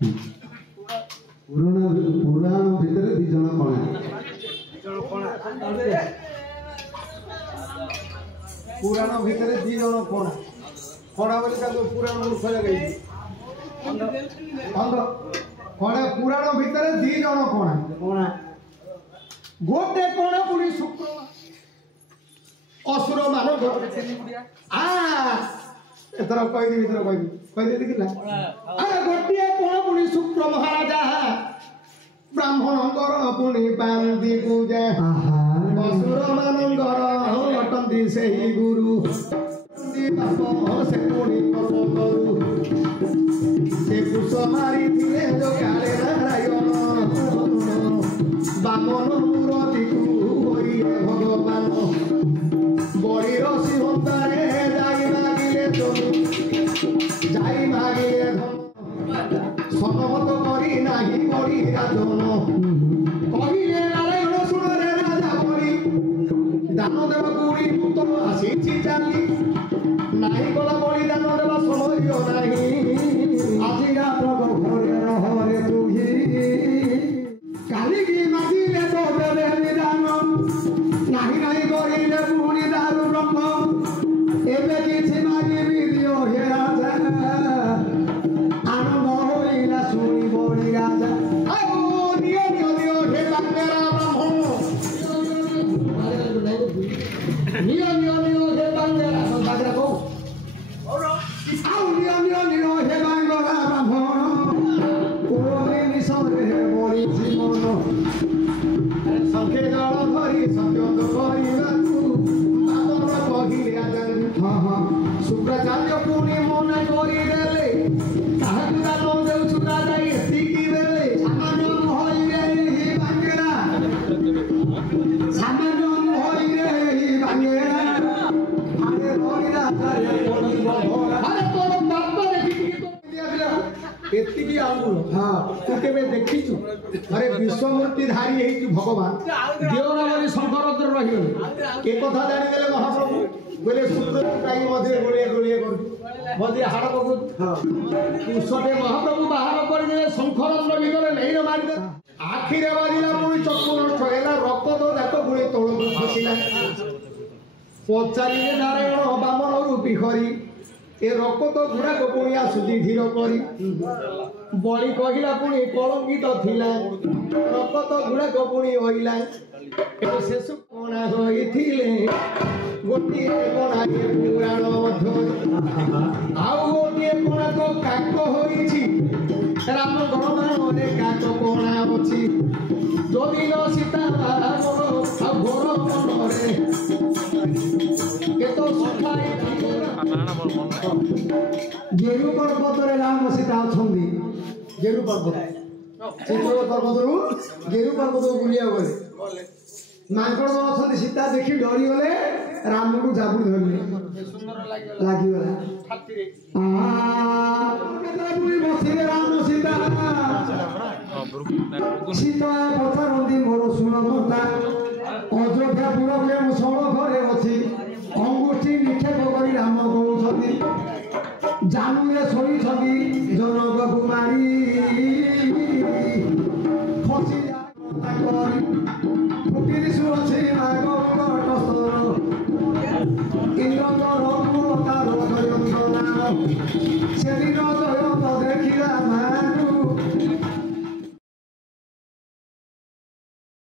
पुराण भितर दी जन कणा पुराण भितर दी जन कणा कणा बोली पुराण मूर्ख लगे कणा पुराण भितर दी जन कणा कणा गोटे कणा पुणी शुक्र असुर मान एथर कही देखिला गोटे कण पुणी शुक्र महाराजा ब्राह्मणंकर पुणी पांदी पूजा असुर मानंकर लटंती से गुरु से पुणी कर्म करू से कुश मारी थे जो काले नारायण बामन मूर्ति को भगवान बड़ी रसी हंतारे जाई मागिले सनमत करी नाही बड़ी राजन कहिले नारायण सुन रे राजा बड़ी दान देव कुड़ी पुत्र आसी चाली नाही गला बड़ी दान देवा समय नाही আজি रात घरे रहरे तुही काली की मागिले तो देवे निदान नाही नाही करिले पुणी दारू ब्रह्म एबे किछि मागिबी दियो हे राजा आनंद होइला सुनी बड़ी राजा आओ दियो दियो दियो हे बांगेरा ब्राह्मण नियो नियो नियो हे बांगेरा बागरा को आओ नियो नियो नियो हे बांगेरा ब्राह्मण कोने निसरे बड़ी जीवन संखे जल धरी सत्य तो करिबाकू बाबर कहिले आजान शुक्राचार्य पुणी मन करी देले काहकु दान देउछु राजा एतिकी बेले सामान्य होई रे ही बांगेरा सामान्य होई रे ही बांगेरा आरे होई राजा अरे तोर बाप देखि तो दिया एतिकी आंगुल हां तू केबे देखिछु अरे विश्वमूर्ति धारी हेतु भगवान देवरा बोली शंकरद्र रहियो के कथा जानि देले महाप्रभु बोले सूत्र काई मधे गोलिया गोलिया कर मधे हाड़ पकु हां उसटे महाप्रभु बाहर कर देले शंकरद्र भितरे नहीं रे मारि दे आखिरे बाजिला पुणी चक्कु नष्ट हैला रक्त तो जाक पुणी तोळ खसिला पचारिले नारायण बामन रूपी हरि ए रक्त गुड़ा को पुणी आसुची धीर करी बड़ी कहिला पुणी कलंकित थिला रक्त गुड़ा को पुणी होइला शेष कोना होइथिले गोटे कोना के पुराण मध्य आउ गोटे कोना तो काक होइछि राम गणमाने काक कोना अछि जदि न सीता राम घोर मनरे केतो सुखाई गेरु पर्वत रे राम सीता अछंदी गेरु पर्वत चित्र पर्वत रु गेरु पर्वत बुलिया गले मांकड़ अछंदी सीता देखि डरी गले राम को जाबुड़ धरले सुंदर लागि गला छाती रे केतपुरी बसिले राम सीता सीता पथरंदी मोर सुन मता अयोध्या पुरले मुसळ घरे अछि अंगुठी निक्षेप करी राम कहउछथि जानुए सोई